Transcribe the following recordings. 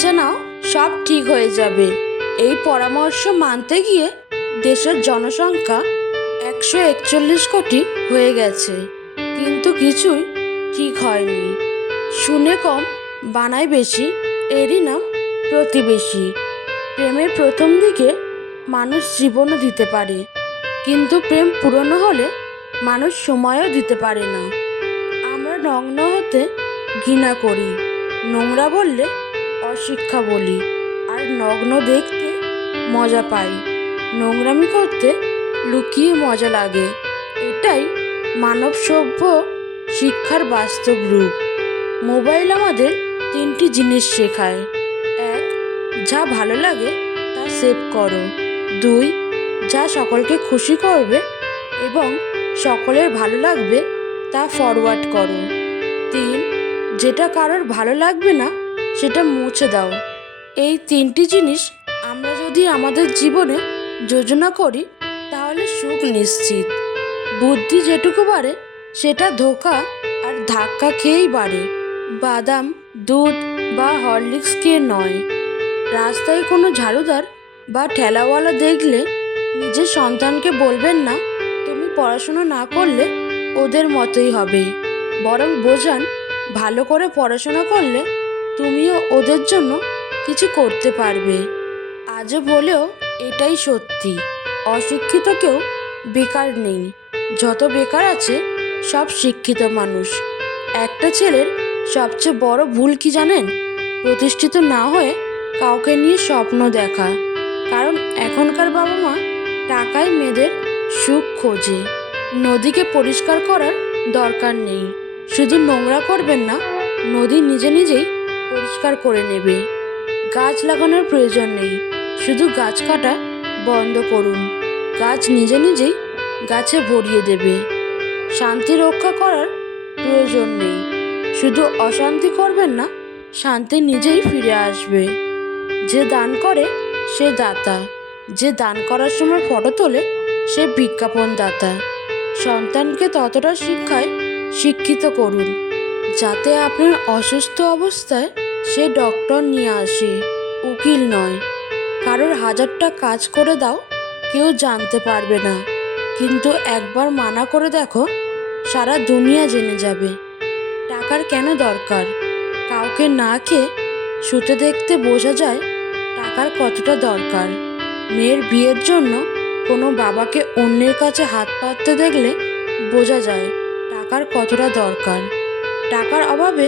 বেঁচে নাও, সব ঠিক হয়ে যাবে। এই পরামর্শ মানতে গিয়ে দেশের জনসংখ্যা একশো একচল্লিশ কোটি হয়ে গেছে। কিন্তু কিছুই ঠিক হয়নি। শুনে কম বানায় বেশি, এরই নাম প্রতিবেশী। প্রেমের প্রথম দিকে মানুষ জীবনও দিতে পারে, কিন্তু প্রেম পুরনো হলে মানুষ সময়ও দিতে পারে না। আমরা নগ্ন হতে ঘৃণা করি। নোংরা বললে অশিক্ষা বলি। আর নগ্ন দেখতে মজা পাই। নোংরামি করতে লুকিয়ে মজা লাগে। এটাই মানব সভ্য শিক্ষার বাস্তব রূপ। মোবাইল আমাদের তিনটি জিনিস শেখায়। এক, যা ভালো লাগে তা সেভ করো। দুই, যা সকলকে খুশি করবে এবং সকলের ভালো লাগবে তা ফরওয়ার্ড করো। তিন, যেটা কারোর ভালো লাগবে না সেটা মুছে দাও। এই তিনটি জিনিস আমরা যদি আমাদের জীবনে যোজনা করি, তাহলে সুখ নিশ্চিত। বুদ্ধি যেটুকু বাড়ে, সেটা ধোকা আর ধাক্কা খেয়েই বাড়ে। বাদাম, দুধ বা হরলিক্স খেয়ে নয়। রাস্তায় কোনো ঝাড়ুদার বা ঠেলাওয়ালা দেখলে নিজের সন্তানকে বলবেন না, তুমি পড়াশুনো না করলে ওদের মতোই হবে। বরং বোঝান, ভালো করে পড়াশোনা করলে তুমিও ওদের জন্য কিছু করতে পারবে। আজও বলেও এটাই সত্যি। অশিক্ষিত কেউ বেকার নেই। যত বেকার আছে, সব শিক্ষিত মানুষ। একটা ছেলের সবচেয়ে বড় ভুল কি জানেন? প্রতিষ্ঠিত না হয়ে কাউকে নিয়ে স্বপ্ন দেখা। কারণ এখনকার বাবা মা টাকায় মেয়েদের সুখ খোঁজে। নদীকে পরিষ্কার করার দরকার নেই। শুধু নোংরা করবেন না, নদী নিজে নিজেই পরিষ্কার করে নেবে। গাছ লাগানোর প্রয়োজন নেই। শুধু গাছ কাটা বন্ধ করুন। গাছ নিজে নিজেই গাছে ভরিয়ে দেবে। শান্তি রক্ষা করার প্রয়োজন নেই। শুধু অশান্তি করবেন না, শান্তি নিজেই ফিরে আসবে। যে দান করে, সে দাতা। যে দান করার সময় ফটো তোলে, সে বিজ্ঞাপন দাতা। সন্তানকে ততটা শিক্ষায় শিক্ষিত করুন, যাতে আপনার অসুস্থ অবস্থায় সে ডক্টর নিয়ে আসে। উকিল নয়। কারোর হাজারটা কাজ করে দাও, কেউ জানতে পারবে না। কিন্তু একবার মানা করে দেখো, সারা দুনিয়া জেনে যাবে। টাকার কেন দরকার? কাউকে না খেয়ে শুতে দেখতে বোঝা যায়, টাকার কতটা দরকার। মেয়ের বিয়ের জন্য কোনো বাবাকে অন্যের কাছে হাত পাততে দেখলে বোঝা যায়, টাকার কতটা দরকার। টাকার অভাবে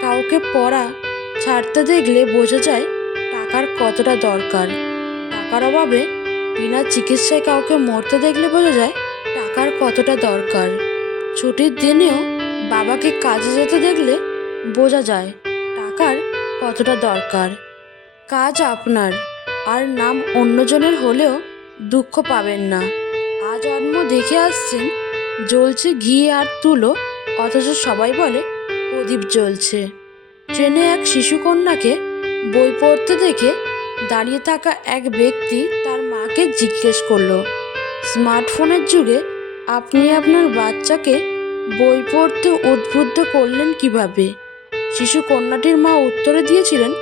কাউকে পড়া ছাড়তে দেখলে বোঝা যায় টাকার কতটা দরকার। টাকার অভাবে বিনা চিকিৎসায় কাউকে মরতে দেখলে বোঝা যায় টাকার কতটা দরকার। ছুটির দিনেও বাবাকে কাজে যেতে দেখলে বোঝা যায় টাকার কতটা দরকার। কাজ আপনার, আর নাম অন্যজনের হলেও দুঃখ পাবেন না। আজ জন্ম দেখে আসছেন, জ্বলছে ঘি আর তুলো, অথচ সবাই বলে প্রদীপ জ্বলছে। ট্রেনে এক শিশুকন্যাকে বই পড়তে দেখে দাঁড়িয়ে থাকা এক ব্যক্তি তার মাকে জিজ্ঞেস করল, স্মার্টফোনের যুগে আপনি আপনার বাচ্চাকে বই পড়তে উদ্বুদ্ধ করলেন কীভাবে? শিশু কন্যাটির মা উত্তরে দিয়েছিলেন,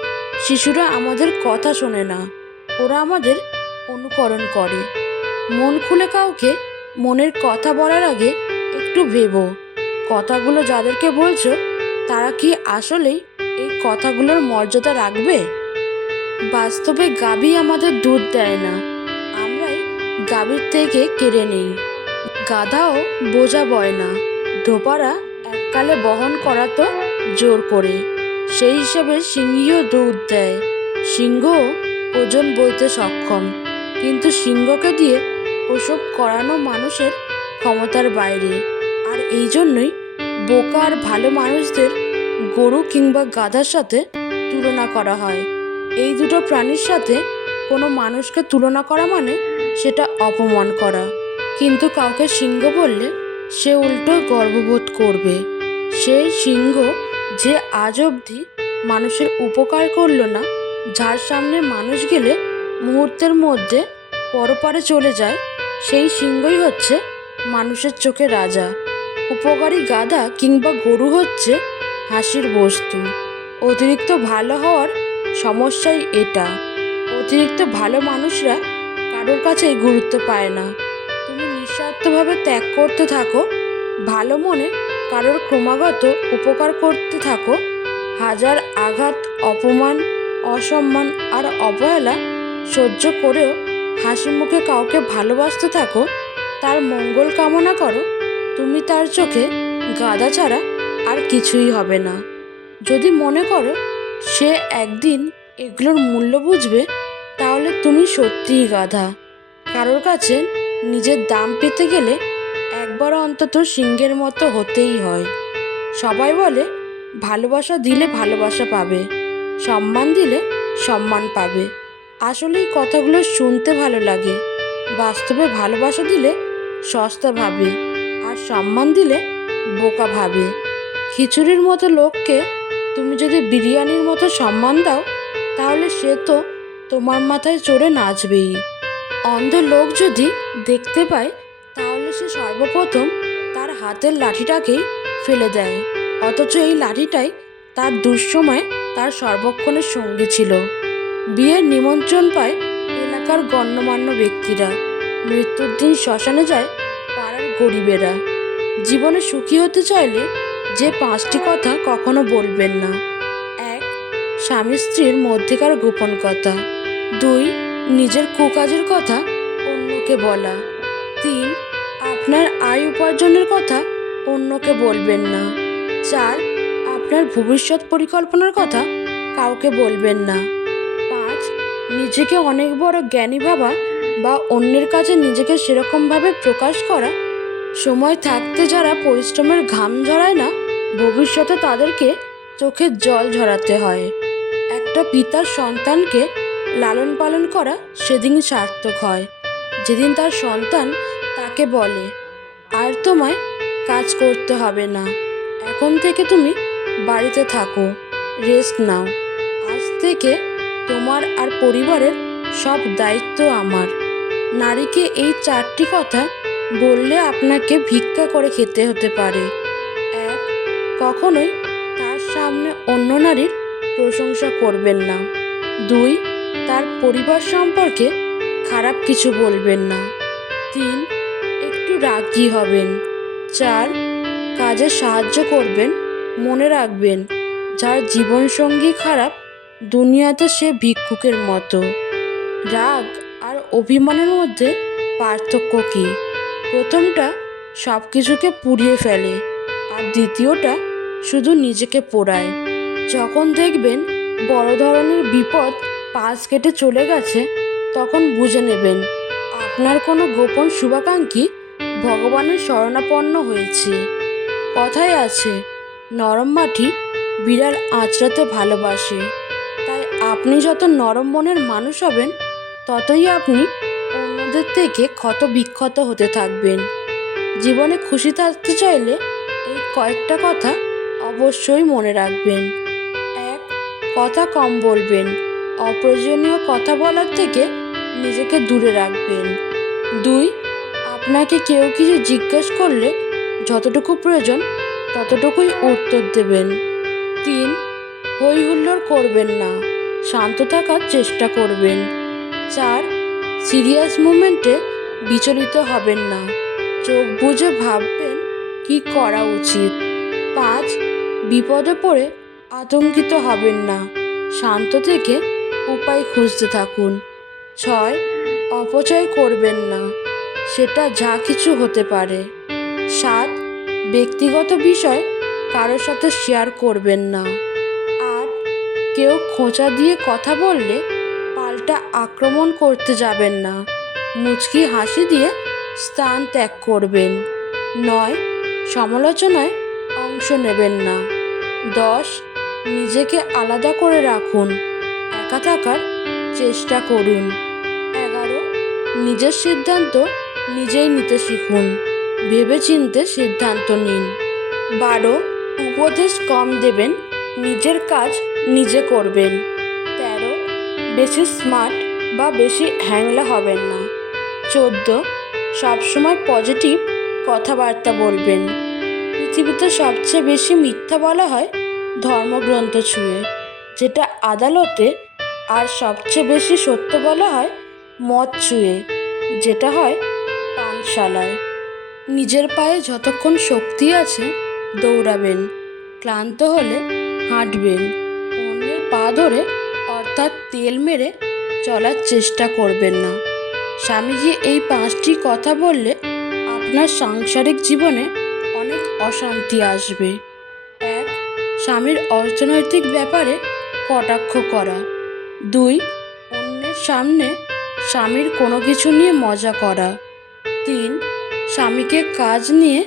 শিশুরা আমাদের কথা শোনে না, ওরা আমাদের অনুকরণ করে। মন খুলে কাউকে মনের কথা বলার আগে একটু ভেবো। কথাগুলো যাদেরকে বলছো, তারা কি আসলেই এই কথাগুলোর মর্যাদা রাখবে? বাস্তবে গাভী আমাদের দুধ দেয় না। আমরাই গাভীর থেকে কেড়ে নেই। গাধাও বোঝা বয় না। ধোপারা এককালে বহন করা তো জোর করে। সেই হিসেবে সিংহীও দুধ দেয়। সিংহ ওজন বইতে সক্ষম। কিন্তু সিংহকে দিয়ে ওসব করানো মানুষের ক্ষমতার বাইরে। আর এই জন্যই বোকা আর ভালো মানুষদের গরু কিংবা গাধার সাথে তুলনা করা হয়। এই দুটো প্রাণীর সাথে কোনো মানুষকে তুলনা করা মানে সেটা অপমান করা। কিন্তু কাউকে সিংহ বললে সে উল্টো গর্ববোধ করবে। সেই সিংহ যে আজ অবধি মানুষের উপকার করল না, যার সামনে মানুষ গেলে মুহূর্তের মধ্যে পরপারে চলে যায়, সেই সিংহই হচ্ছে মানুষের চোখে রাজা। উপকারী গাধা কিংবা গরু হচ্ছে হাসির বস্তু। অতিরিক্ত ভালো হওয়ার সমস্যাই এটা। অতিরিক্ত ভালো মানুষরা কারোর কাছেই গুরুত্ব পায় না। তুমি নিঃস্বার্থভাবে ত্যাগ করতে থাকো, ভালো মনে কারোর ক্রমাগত উপকার করতে থাকো, হাজার আঘাত, অপমান, অসম্মান আর অবহেলা সহ্য করেও হাসি মুখে কাউকে ভালোবাসতে থাকো, তার মঙ্গল কামনা করো, তুমি তার চোখে গাদা ছাড়া আর কিছুই হবে না। যদি মনে করো সে একদিন এগুলোর মূল্য বুঝবে, তাহলে তুমি সত্যিই গাধা। কারোর কাছে নিজের দাম পেতে গেলে একবার অন্তত সিংহের মতো হতেই হয়। সবাই বলে, ভালোবাসা দিলে ভালোবাসা পাবে, সম্মান দিলে সম্মান পাবে। আসলে এই কথাগুলো শুনতে ভালো লাগে। বাস্তবে ভালোবাসা দিলে সস্তা ভাবে, আর সম্মান দিলে বোকা ভাবে। খিচুড়ির মতো লোককে তুমি যদি বিরিয়ানির মতো সম্মান দাও, তাহলে সে তো তোমার মাথায় চড়ে নাচবেই। অন্ধ লোক যদি দেখতে পায়, তাহলে সে সর্বপ্রথম তার হাতের লাঠিটাকেই ফেলে দেয়। অথচ এই লাঠিটাই তার দুঃসময় তার সর্বক্ষণের সঙ্গী ছিল। বিয়ের নিমন্ত্রণ পায় এলাকার গণ্যমান্য ব্যক্তিরা। মৃত্যুর দিন শ্মশানে যায় পাড়ার গরিবেরা। জীবনে সুখী হতে চাইলে যে পাঁচটি কথা কখনো বলবেন না। এক, স্বামী স্ত্রীর মধ্যেকার গোপন কথা। দুই, নিজের কুকাজের কথা অন্যকে বলা। তিন, আপনার আয় উপার্জনের কথা অন্যকে বলবেন না। চার, আপনার ভবিষ্যৎ পরিকল্পনার কথা কাউকে বলবেন না। পাঁচ, নিজেকে অনেক বড় জ্ঞানী ভাবা বা অন্যের কাছে নিজেকে সেরকমভাবে প্রকাশ করা সময় থাকতে যারা পরিশ্রমের ঘাম ঝরায় না, ভবিষ্যতে তাদেরকে চোখের জল ঝরাতে হয়। একটা পিতার সন্তানকে লালন পালন করা সেদিন সার্থক হয়। যেদিন তার সন্তান তাকে বলে, আর তোমায় কাজ করতে হবে না। এখন থেকে তুমি বাড়িতে থাকো, রেস্ট নাও। আজ থেকে তোমার আর পরিবারের সব দায়িত্ব আমার। নারীকে এই চারটি কথা বললে আপনাকে ভিক্ষা করে খেতে হতে পারে। এক, কখনোই তার সামনে অন্য নারীর প্রশংসা করবেন না। দুই, তার পরিবার সম্পর্কে খারাপ কিছু বলবেন না। তিন, একটু রাগী হবেন। চার, কাজে সাহায্য করবেন, মনে রাখবেন, যার জীবনসঙ্গী খারাপ দুনিয়াতে সে ভিক্ষুকের মতো। রাগ আর অভিমানের মধ্যে পার্থক্য কী? প্রথমটা সব কিছুকে পুড়িয়ে ফেলে আর দ্বিতীয়টা শুধু নিজেকে পোড়ায়। যখন দেখবেন বড় ধরনের বিপদ পাশ কেটে চলে গেছে, তখন বুঝে নেবেন আপনার কোনো গোপন শুভাকাঙ্ক্ষী ভগবানের শরণাপন্ন হয়েছে। কথায় আছে, নরম মাটি বিড়াল আঁচড়াতে ভালোবাসে। তাই আপনি যত নরম মনের মানুষ হবেন, ততই আপনি অন্যদের থেকে ক্ষত বিক্ষত হতে থাকবেন। জীবনে খুশি থাকতে চাইলে এই কয়েকটা কথা অবশ্যই মনে রাখবেন। এক, কথা কম বলবেন। অপ্রয়োজনীয় কথা বলার থেকে নিজেকে দূরে রাখবেন। দুই, আপনাকে কেউ কিছু জিজ্ঞেস করলে যতটুকু প্রয়োজন ততটুকুই উত্তর দেবেন। তিন হই হুল্লোড় করবেন না। শান্ত থাকার চেষ্টা করবেন। চার সিরিয়াস মুমেন্টে বিচলিত হবেন না। চোখ বুঝে ভাববেন, কি করা উচিত? পাঁচ, বিপদে পড়ে আতঙ্কিত হবেন না। শান্ত থেকে উপায় খুঁজতে থাকুন। ছয়, অপচয় করবেন না। সেটা যা কিছু হতে পারে। সাত, ব্যক্তিগত বিষয় কারোর সাথে শেয়ার করবেন না। আর কেউ খোঁচা দিয়ে কথা বললে পাল্টা আক্রমণ করতে যাবেন না। মুচকি হাসি দিয়ে স্থান ত্যাগ করবেন। নয়, সমালোচনায় অংশ নেবেন না। দশ, নিজেকে আলাদা করে রাখুন। একা থাকার চেষ্টা করুন। এগারো, নিজের সিদ্ধান্ত নিজেই নিতে শিখুন। ভেবেচিন্তে সিদ্ধান্ত নিন। বারো, উপদেশ কম দেবেন, নিজের কাজ নিজে করবেন। বেশি স্মার্ট বা বেশি হ্যাংলা হবেন না। চোদ্দ, সবসময় পজিটিভ কথাবার্তা বলবেন। পৃথিবীতে সবচেয়ে বেশি মিথ্যা বলা হয় ধর্মগ্রন্থ ছুঁয়ে, যেটা আদালতে আর সবচেয়ে বেশি সত্য বলা হয় মদ ছুঁয়ে, যেটা হয় পানশালায়। নিজের পায়ে যতক্ষণ শক্তি আছে দৌড়াবেন, ক্লান্ত হলে হাঁটবেন, অন্যের পা ধরে অর্থাৎ তেল মেরে চলার চেষ্টা করবেন না। স্বামীজি এই পাঁচটি কথা বললে আপনার সাংসারিক জীবনে অনেক অশান্তি আসবে। এক, স্বামীর অর্থনৈতিক ব্যাপারে কটাক্ষ করা। দুই, অন্যের সামনে স্বামীর কোনো কিছু নিয়ে মজা করা। তিন, স্বামীকে কাজ নিয়ে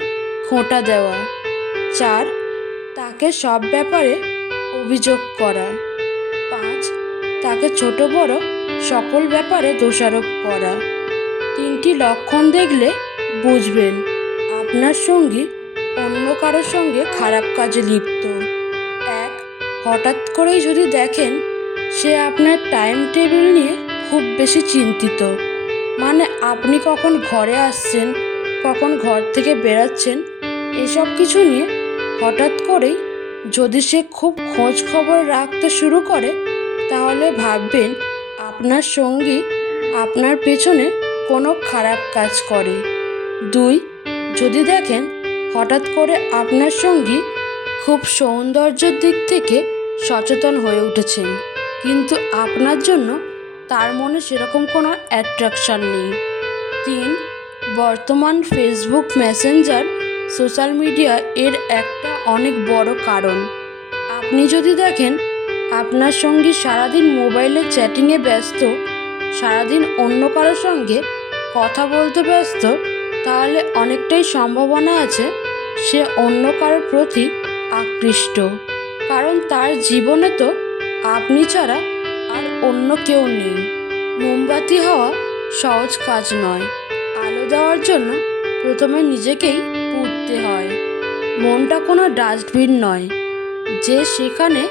খোঁটা দেওয়া। চার, তাকে সব ব্যাপারে অভিযোগ করা। তাকে ছোট বড় সকল ব্যাপারে দোষারোপ করা। তিনটি লক্ষণ দেখলে বুঝবেন, আপনার সঙ্গী অন্য কারোর সঙ্গে খারাপ কাজে লিপ্ত। এক, হঠাৎ করেই যদি দেখেন সে আপনার টাইম টেবিল নিয়ে খুব বেশি চিন্তিত মানে আপনি কখন ঘরে আসছেন, কখন ঘর থেকে বেরাচ্ছেন, এসব কিছু নিয়ে হঠাৎ করেই যদি সে খুব খোঁজ খবর রাখতে শুরু করে তাহলে ভাববেন আপনার সঙ্গী আপনার পেছনে কোনো খারাপ কাজ করে। দুই, যদি দেখেন হঠাৎ করে আপনার সঙ্গী খুব সৌন্দর্যের দিক থেকে সচেতন হয়ে উঠেছেন, কিন্তু আপনার জন্য তার মনে সেরকম কোনো অ্যাট্রাকশন নেই। তিন, বর্তমান ফেসবুক মেসেঞ্জার সোশ্যাল মিডিয়া এর একটা অনেক বড় কারণ। আপনি যদি দেখেন আপনার সঙ্গী সারাদিন মোবাইলে চ্যাটিংয়ে ব্যস্ত, সারাদিন অন্য কারোর সঙ্গে কথা বলতে ব্যস্ত, তাহলে অনেকটাই সম্ভাবনা আছে সে অন্য কারোর প্রতি আকৃষ্ট। কারণ তার জীবনে তো আপনি ছাড়া আর অন্য কেউ নেই। মোমবাতি হওয়া সহজ কাজ নয়। আলো দেওয়ার জন্য প্রথমে নিজেকেই পুড়তে হয়। মনটা কোনো ডাস্টবিন নয়। যে সেখানে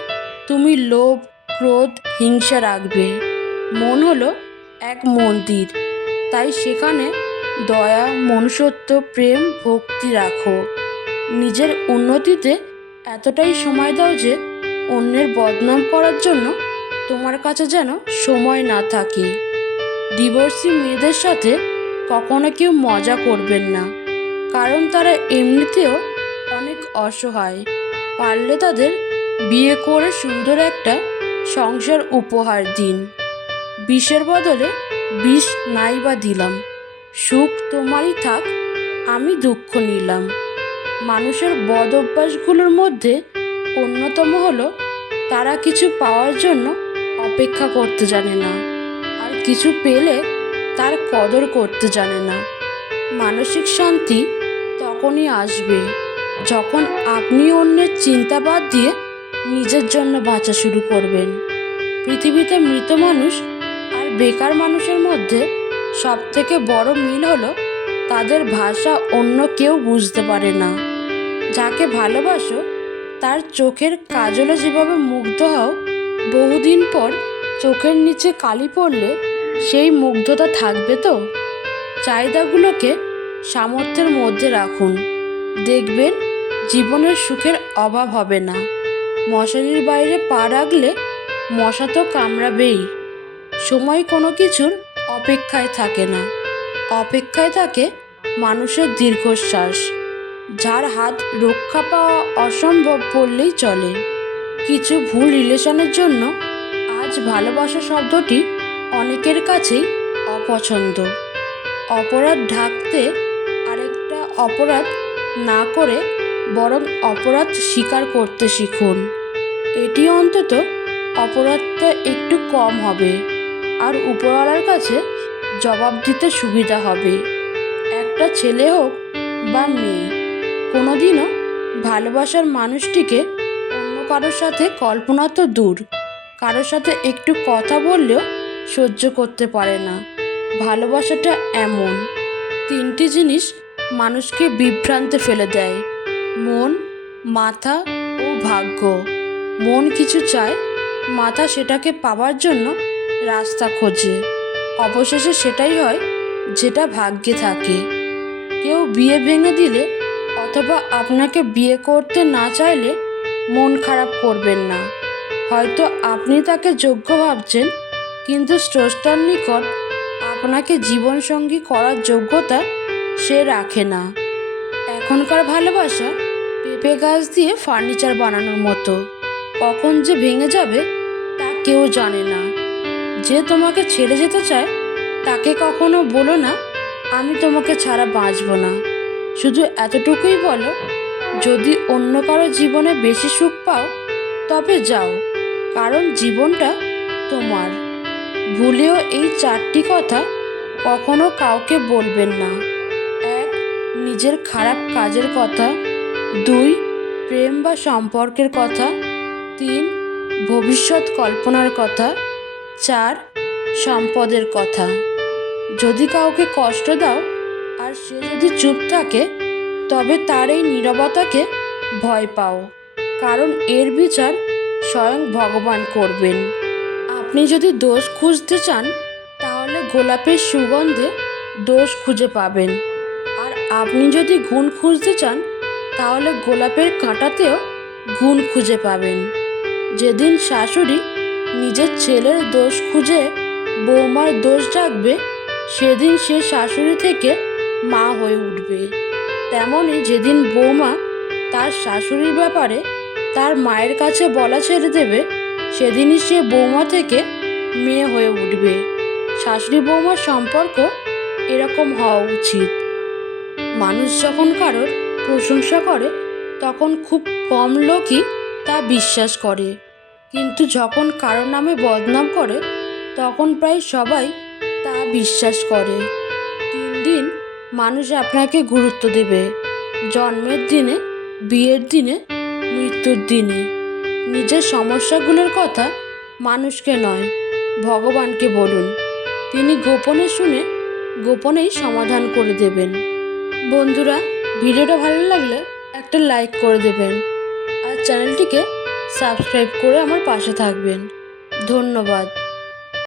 তুমি লোভ, ক্রোধ, হিংসা রাখবে। মন হলো এক মন্দির। তাই সেখানে দয়া, মনুষ্যত্ব, প্রেম, ভক্তি রাখো। নিজের উন্নতিতে এতটাই সময় দাও যে অন্যের বদনাম করার জন্য তোমার কাছে যেন সময় না থাকে। ডিভোর্সি মেয়েদের সাথে কখনো কেউ মজা করবেন না। কারণ তারা এমনিতেও অনেক অসহায়। পারলে তাদের বিয়ে করে সুন্দর একটা সংসার উপহার দিন। বিষের বদলে বিষ নাই বা দিলাম। সুখ তোমারই থাক, আমি দুঃখ নিলাম। মানুষের বদ অভ্যাসগুলোর মধ্যে অন্যতম হলো তারা কিছু পাওয়ার জন্য অপেক্ষা করতে জানে না। আর কিছু পেলে তার কদর করতে জানে না। মানসিক শান্তি তখনই আসবে, যখন আপনি অন্যের চিন্তা বাদ দিয়ে নিজের জন্য বাঁচা শুরু করবেন। পৃথিবীতে মৃত মানুষ আর বেকার মানুষের মধ্যে সব থেকে বড় মিল হলো তাদের ভাষা অন্য কেউ বুঝতে পারে না। যাকে ভালোবাসো, তার চোখের কাজলে যেভাবে মুগ্ধ হও, বহুদিন পর চোখের নিচে কালি পড়লে সেই মুগ্ধতা থাকবে তো? চাহিদাগুলোকে সামর্থ্যের মধ্যে রাখুন। দেখবেন জীবনের সুখের অভাব হবে না। মশারির বাইরে পা রাখলে মশা তো কামড়াবেই। সময় কোনো কিছুর অপেক্ষায় থাকে না। অপেক্ষায় থাকে মানুষের দীর্ঘশ্বাস, যার হাত রক্ষা পাওয়া অসম্ভব বললেই চলে। কিছু ভুল রিলেশনের জন্য আজ ভালোবাসা শব্দটি অনেকের কাছেই অপছন্দ। অপরাধ ঢাকতে আরেকটা অপরাধ না করে বরং অপরাধ স্বীকার করতে শিখুন। এটি অন্তত অপরাধটা একটু কম হবে আর উপরওয়ালার কাছে জবাব দিতে সুবিধা হবে। একটা ছেলে হোক বা মেয়ে, কোনোদিনও ভালোবাসার মানুষটিকে অন্য কারোর সাথে কল্পনা তো দূর, কারোর সাথে একটু কথা বললেও সহ্য করতে পারে না। ভালোবাসাটা এমন, তিনটি জিনিস মানুষকে বিভ্রান্তে ফেলে দেয়। মন, মাথা ও ভাগ্য। মন কিছু চায়, মাথা সেটাকে পাওয়ার জন্য রাস্তা খোঁজে। অবশেষে সেটাই হয় যেটা ভাগ্যে থাকে। কেউ বিয়ে ভেঙে দিলে অথবা আপনাকে বিয়ে করতে না চাইলে মন খারাপ করবেন না। হয়তো আপনি তাকে যোগ্য ভাবছেন, কিন্তু স্রষ্টার নিকট আপনাকে জীবনসঙ্গী করার যোগ্যতা সে রাখে না। এখনকার ভালোবাসা পেঁপে গাছ দিয়ে ফার্নিচার বানানোর মতো। কখন যে ভেঙে যাবে, তা কেউ জানে না। যে তোমাকে ছেড়ে যেতে চায়, তাকে কখনো বলো না, আমি তোমাকে ছাড়া বাঁচব না। শুধু এতটুকুই বলো, যদি অন্য কারও জীবনে বেশি সুখ পাও, তবে যাও, কারণ জীবনটা তোমার। ভুলেও এই চারটি কথা কখনো কাউকে বলবেন না। এক, নিজের খারাপ কাজের কথা। দুই, প্রেম বা সম্পর্কের কথা। তিন, ভবিষ্যৎ কল্পনার কথা। চার, সম্পদের কথা। যদি কাউকে কষ্ট দাও আর সে যদি চুপ থাকে, তবে তার এই নীরবতাকে ভয় পাও, কারণ এর বিচার স্বয়ং ভগবান করবেন। আপনি যদি দোষ খুঁজতে চান, তাহলে গোলাপের সুগন্ধে দোষ খুঁজে পাবেন। আর আপনি যদি গুণ খুঁজতে চান তাহলে গোলাপের কাঁটাতেও গুণ খুঁজে পাবেন। যেদিন শাশুড়ি নিজের ছেলের দোষ খুঁজে বৌমার দোষ ডাকবে সেদিন সে শাশুড়ি থেকে মা হয়ে উঠবে। তেমনই যেদিন বৌমা তার শাশুড়ির ব্যাপারে তার মায়ের কাছে বলা ছেড়ে দেবে, সেদিনই সে বৌমা থেকে মেয়ে হয়ে উঠবে। শাশুড়ি বৌমার সম্পর্ক এরকম হওয়া উচিত। মানুষ যখন কারোর প্রশংসা করে, তখন খুব কম লোকই তা বিশ্বাস করে। কিন্তু যখন কারও নামে বদনাম করে, তখন প্রায় সবাই তা বিশ্বাস করে। তিন দিন মানুষ আপনাকে গুরুত্ব দেবে। জন্মের দিনে, বিয়ের দিনে, মৃত্যুর দিনে। নিজের সমস্যাগুলোর কথা মানুষকে নয়, ভগবানকে বলুন। তিনি গোপনে শুনে, গোপনেই সমাধান করে দেবেন। বন্ধুরা ভিডিওটা ভালো লাগলে একটা লাইক করে দেবেন। আর চ্যানেলটিকে সাবস্ক্রাইব করে আমার পাশে থাকবেন। ধন্যবাদ।